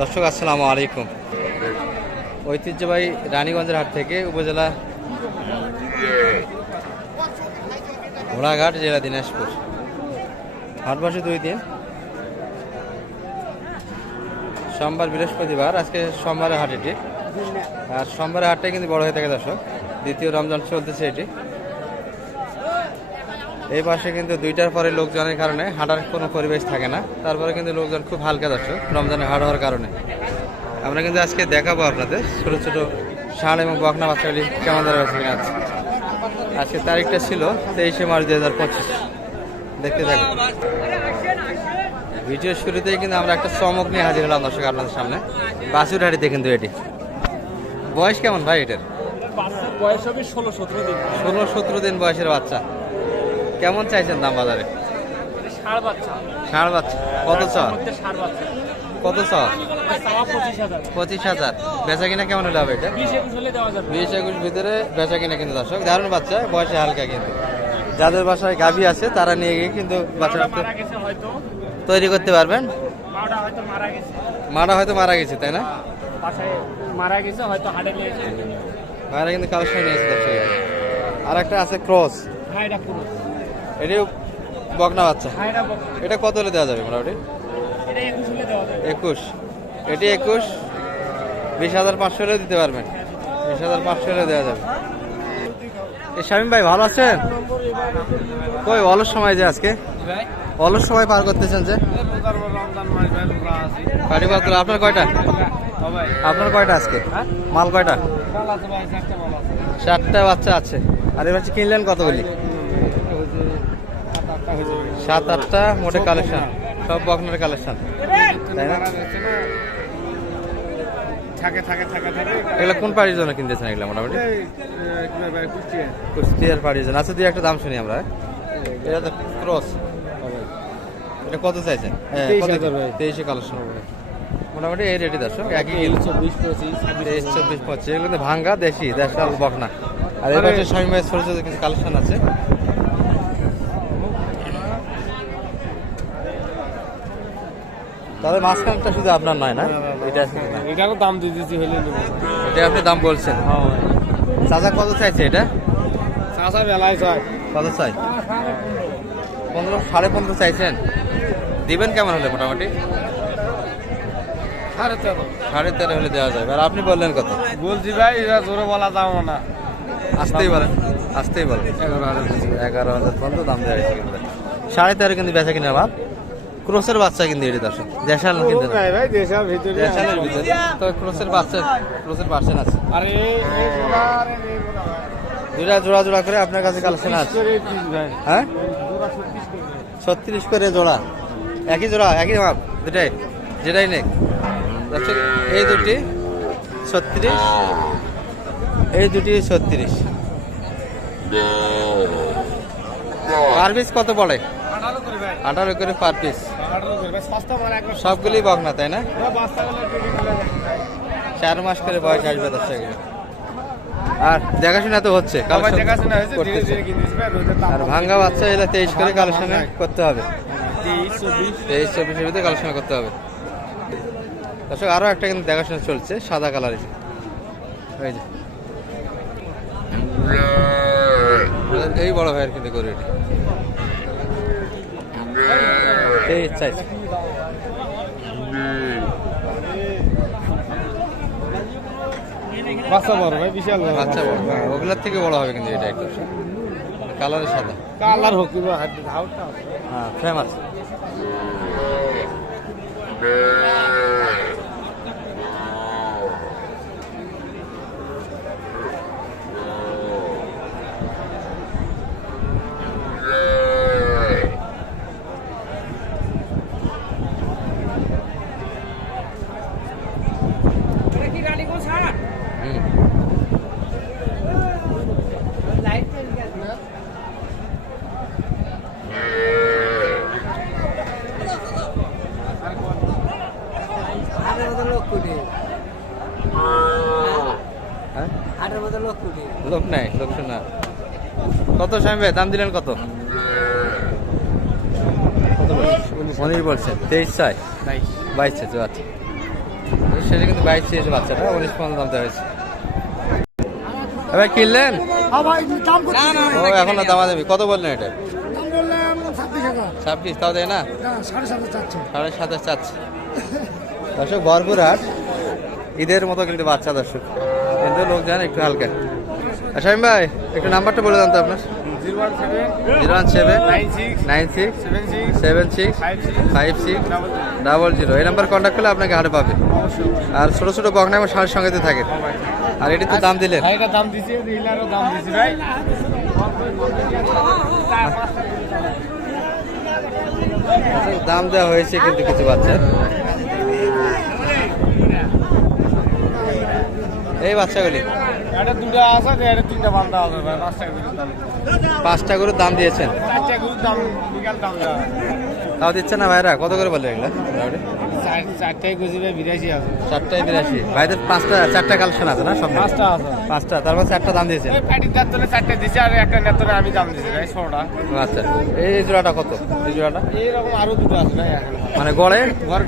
দর্শক, আসসালামু আলাইকুম। ঐতিহ্যবাহী রানীগঞ্জের হাট থেকে উপজেলা ঘোড়াঘাট, জেলা দিনাজপুর। হাট বসে দুই দিন। সোমবার বৃহস্পতিবার, আজকে সোমবারের হাট এটি। আর সোমবারের হাটটাই কিন্তু বড় হয়ে থাকে দর্শক। দ্বিতীয় রমজান চলতেছে এটি। এই পাশে কিন্তু দুইটার পরে লোকজনের কারণে হাঁটার কোনো পরিবেশ থাকে না। তারপরে কিন্তু লোকজন খুব হালকা দর্শক রমজানে হাট হওয়ার কারণে। আমরা কিন্তু আজকে দেখাবো আপনাদের ছোটো ছোটো ষাঁড় এবং বকনা বাচ্চাগুলি কেমন ধরে আছে আছে। আজকে তারিখটা ছিল তেইশে মার্চ দুই হাজার পঁচিশ। দেখতে থাকুন। ভিডিও শুরুতেই কিন্তু আমরা একটা চমক নিয়ে হাজির হলাম দর্শক আপনাদের সামনে। বাসুর হাটিতে কিন্তু এটি। বয়স কেমন ভাই এটার? বয়স হবে ষোলো সতেরো দিন। ষোলো সতেরো দিন বয়সের বাচ্চা। কেমন চাইছেন দাম বাজারে? ষাড় বাচ্চা। কত চ বাচ্চা। কত চ পঁচিশ হাজার। বেচা কিনা কেমন হলে হবে এটা? বিশ একুশ ভিতরে বেচা কিনা কিন্তু দর্শক দারুণ বাচ্চা বয়সে হালকা কিন্তু। যাদের বাসায় গাভী আছে তারা নিয়ে গিয়ে কিন্তু হয়তো। তৈরি করতে পারবেন। মারা হয়তো মারা গেছে তাই না? মারা গেছে হয়তো হাটে মারা কিন্তু কালেকশন নিয়েছে দর্শক। আর একটা আছে ক্রস। হ্যাঁ এটা পুরো এটিও বকনা বাচ্চা। হ্যাঁ এটা কত হলে দেওয়া যাবে মোটামুটি? একুশ এটি একুশ। বিশ হাজার পাঁচশো হলেও দিতে পারবেন। বিশ হাজার পাঁচশো হলেও দেওয়া যাবে। এই শামীম ভাই ভালো আছেন? কই অলস সময় যে আজকে? অলস সময় পার করতেছেন যে? পাত্র আপনার কয়টা? আপনার কয়টা আজকে? হ্যাঁ? মাল কয়টা? মাল আছে ভাই চারটে মাল আছে। চারটা বাচ্চা আছে। আর এবার কিনলেন কতগুলি সাত আটটা মোটে কালেকশন সব বকনের কালেকশন। তাই না? থাকে থাকে থাকে থাকে। এগুলো কোন পাড়ির জন্য কিনতেছেন এগুলো মোটামুটি? কুষ্টিয়ার পাড়ির জন্য। আচ্ছা দুই একটা দাম শুনি আমরা। এটা তো ক্রস। এটা কত চাইছেন? হ্যাঁ, তেইশ মোটামুটি এই দর্শক একই চব্বিশ পঁচিশ তেইশ চব্বিশ পঁচিশ। এগুলো ভাঙ্গা দেশি দেশাল বকনা। আর এবার আরে- স্বামী ভাই ছোট ছোট কিছু কালেকশন আছে। তবে মাঝখানটা শুধু আপনার নয় না? এটা এটারও দাম দিয়ে দিচ্ছি হলে এটা আপনি দাম বলছেন। চাচা কত চাইছে এটা? চাষা বেলায় চায় কত চাই? পনেরো সাড়ে পনেরো চাইছেন। দিবেন কেমন হলে মোটামুটি? সাড়ে তেরো। সাড়ে তেরো হলে দেওয়া যাবে। আর আপনি বললেন কত? বলছি ভাই এরা জোরে বলা দাম না। আসতেই বলেন আসতেই বলেন এগারো হাজার। এগারো হাজার পর্যন্ত দাম দেওয়া হয়েছে। কিন্তু সাড়ে তেরো কিন্তু বেচা কিনা ভাব ক্রোসের বাচ্চা কিন্তু এটি দর্শক। দেশাল কিন্তু না। ভাই দেশের ভিতরে। দেশালের ভিতরে। তো ক্রোসের বাচ্চা ক্রোসের পার্সেন্ট আছে। আরে এই জোড়া, আরে এই জোড়া দুইটা জোড়া জোড়া করে আপনার কাছে কালেকশন আছে। হ্যাঁ? জোড়া ছত্রিশ করে। জোড়া। একই জোড়া একই মাপ দুটাই যেটাই নেই দর্শক এই দুটি ছত্রিশ এই দুটি ছত্রিশ। পার পিস কত পড়ে? আঠারো করে ভাই। আঠারো করে পার পিস সবগুলি বকনা তাই না। চার মাস করে বয়স আসবে দর্শক আর দেখাশোনা তো হচ্ছে আর ভাঙ্গা বাচ্চা এলে তেইশ করে কালেকশন করতে হবে। তেইশ, চব্বিশ। তেইশ চব্বিশের ভিতরে কালেকশন করতে হবে। দর্শক আরও একটা কিন্তু দেখাশোনা চলছে সাদা কালারের ওই যে। এই বড় ভাইয়ের কিন্তু করে এই চাইছে বাচ্চা বড় ভাই, বিশাল বড়। বাচ্চা বড় হ্যাঁ, ওগুলোর থেকে বড় হবে কিন্তু এটা একটু কালারে সাদা কালার হোক হাউটটা। হ্যাঁ ফেমাস লোক নাই লোক শোনা। কত স্বামী দাম দিলেন কত? উনিশ বলছেন তেইশ ছয় বাইশ। ছয় আচ্ছা। সেটা কিন্তু বাইশ বাচ্চাটা উনিশ পর্যন্ত দাম দেওয়া হয়েছে। এবার কিনলেন? ও এখন না দামা দেবি কত বললেন এটা? ছাব্বিশ তাও দেয় না? সাড়ে সাতাশ চাচ্ছে। দর্শক ভরপুর হাট। ঈদের মতো কিন্তু বাচ্চা দর্শক। কিন্তু লোকজন একটু হালকা। শামিম ভাই একটু নাম্বারটা বলে দেন তো আপনার। Zero one seven nine six seven six five six double zero. এই নাম্বার কন্ট্যাক্ট করলে আপনাকে হাটে পাবে। আর ছোটো ছোটো বকনা এবং ষাঁড়ের সঙ্গে তো থাকে। আর এটা তো দাম দিলেন। ভাইটা দাম দিছে রিলারও দাম দিছে ভাই। আচ্ছা, দাম দেওয়া হয়েছে কিন্তু কিছু বাচ্চার এই বাচ্চাগুলি। এটা দুটো আছে এটা তিনটা বান্ধা আছে ভাই পাঁচটা গরুর দাম। পাঁচটা করে দাম দিয়েছেন? গরুর দাম বিকাল দাম দেওয়া তাও দিচ্ছে না ভাইরা? কত করে বললেন এগুলা? চারটায় বিরাশি আছে চারটায় বিরাশি। ভাইদের পাঁচটা চারটা কালেকশন আছে না সব পাঁচটা আছে। পাঁচটা। তারপর চারটা দাম ওই দাঁত তোলে চারটে আর একটা নেতরে আমি দাম ভাই আচ্ছা। এই জোড়াটা কত? এই জোড়াটা? এইরকম আরও দুটো আছে ভাই মানে গড়ে?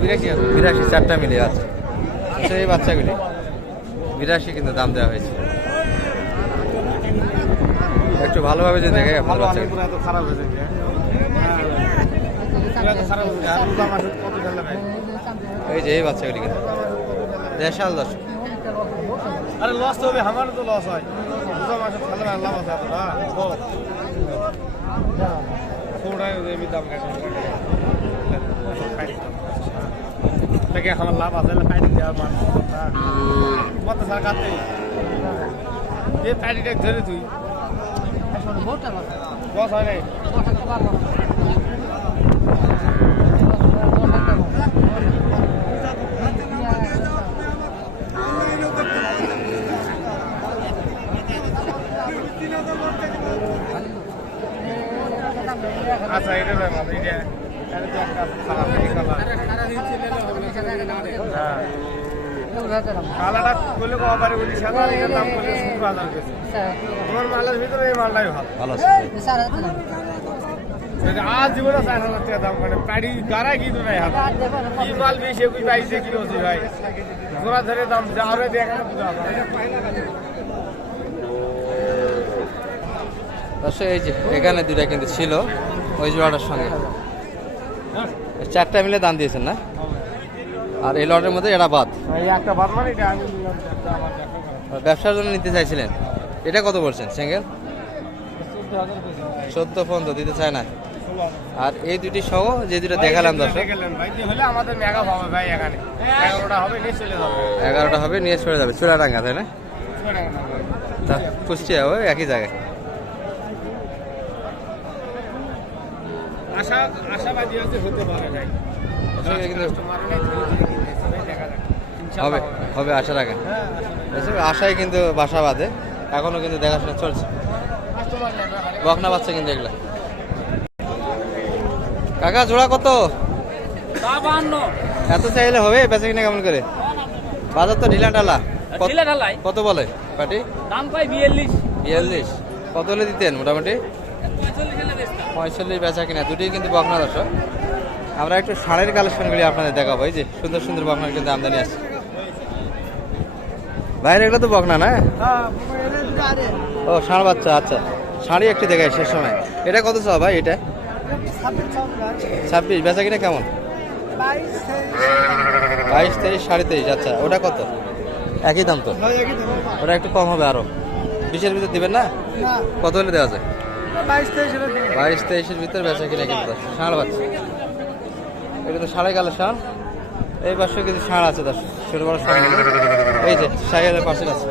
বিরাশি আছে বিরাশি চারটা মিলে আছে আচ্ছা এই বাচ্চাগুলি। বিরাশি কিন্তু দাম দেওয়া হয়েছে। একটু ভালোভাবে যদি দেখে ভালো বাচ্চাগুলি। খারাপ হয়েছে যে। পুরো খারাপ হয়েছে এই যে এই বাচ্চাগুলি কিন্তু। দেশাল দর্শক। আরে লস তো হবে আমারও তো লস হয়। রোজা মাসে ফেলে না লাভ আছে ও ষোলোটায় আমি দাম দেখে আমার লাভ আছে কাটি দেওয়ার মানুষ। কাটতে এই কাটিটা ধরে তুই। লস হয় নাই আচ্ছা এটা ভাই ভালো এটা এটা তো একটা খারাপ এই কালার হ্যাঁ কালারটা করলে কত পারে বলি সাদা এটার দাম করলে হাজার তোমার মালের ভিতরে এই মালটাই ভালো। ভালো আজ জীবনে চার হাজার টাকা দাম করে গাড়ি গাড়া কি তুমি হাত কি মাল বেশি কি পাইছে কি হচ্ছে ভাই। জোড়া ধরে দাম আরও দেখে দর্শক এই যে এখানে দুটা কিন্তু ছিল ওই জোড়াটার সঙ্গে। এই চারটা মিলে দাম দিয়েছেন না? আর এই লটের মধ্যে এটা বাদ। বাদ মানে এটা আর ব্যবসার জন্য নিতে চাইছিলেন? এটা কত বলছেন চোদ্দ বেশি চোদ্দ পর্যন্ত দিতে চায় না। আর এই দুটি সহ যে দুটো দেখালাম দর্শক। হবে এগারোটা হবে নিয়ে চলে যাবে। হবে চুড়াডাঙ্গা তাই না? কুষ্টিয়া ওই একই জায়গায়। আশা আশাবাদী হতে পারে কিন্তু কাস্টমার নেই ধীরে ধীরে কিনতেছে ভাই দেখা যাক হবে হবে আশা রাখেন। হ্যাঁ আশায় কিন্তু বাসা বাঁধে। এখনও কিন্তু দেখাশোনা চলছে। বকনা বাচ্চা কিন্তু এগুলা। কাকা জোড়া কত? এত চাইলে হবে বেচা কিনা কেমন করে? বাজার তো ঢিলা ঢিলা। কত বলে? পাটি দাম পাই বিয়াল্লিশ। বিয়াল্লিশ। কত হলে দিতেন মোটামুটি? পঁয়তাল্লিশ বেচা কিনা। দুটোই কিন্তু বকনা দর্শক। আমরা একটু ষাঁড়ের কালেকশনগুলি আপনাদের দেখাবো। এই যে সুন্দর সুন্দর বকনার কিন্তু আমদানি আছে। বাইরে এগুলো তো বকনা না? ও ষাঁড় বাচ্চা আচ্ছা। শাড়ি একটি দেখাই শেষ সময়। এটা কত চাও ভাই এটা? ছাব্বিশ বেচা কিনা কেমন? বাইশ তেইশ। সাড়ে তেইশ আচ্ছা। ওটা কত? একই দাম তো। ওটা একটু কম হবে আরও। বিশের ভিতর দিবেন না? কত হলে দেওয়া যায় বাইশ তেইশের ভিতর বেচা কিনা কিন্তু। ষাঁড় বাচ্চা। এটা তো সাড়ে ষাঁড়। এই পাশে কিন্তু ষাঁড় আছে দশ ছোট বড় ষাঁড়। এই যে ষাট হাজার পার্সেন্ট আছে।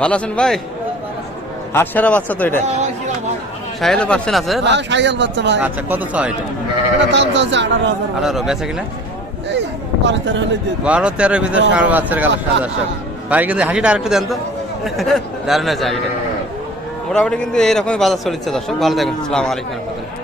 ভালো আছেন ভাই? হাট সেরা বাচ্চা তো এটা। আছে না? সাইকেল বাচ্চা ভাই। আচ্ছা কত চাও এটা? এটা দাম আঠারো হাজার আঠারো বেচা কিনা? বারো তেরো তেরোর ভিতরে বাচ্চার ভাই কিন্তু হাসিটা আরেকটু দেন তো। দারুণ আছে হাসিটা। মোটামুটি কিন্তু এইরকমই বাজার চলছে দর্শক। ভালো থাকুন। সালাম আলাইকুম রহমতুল্লাহ।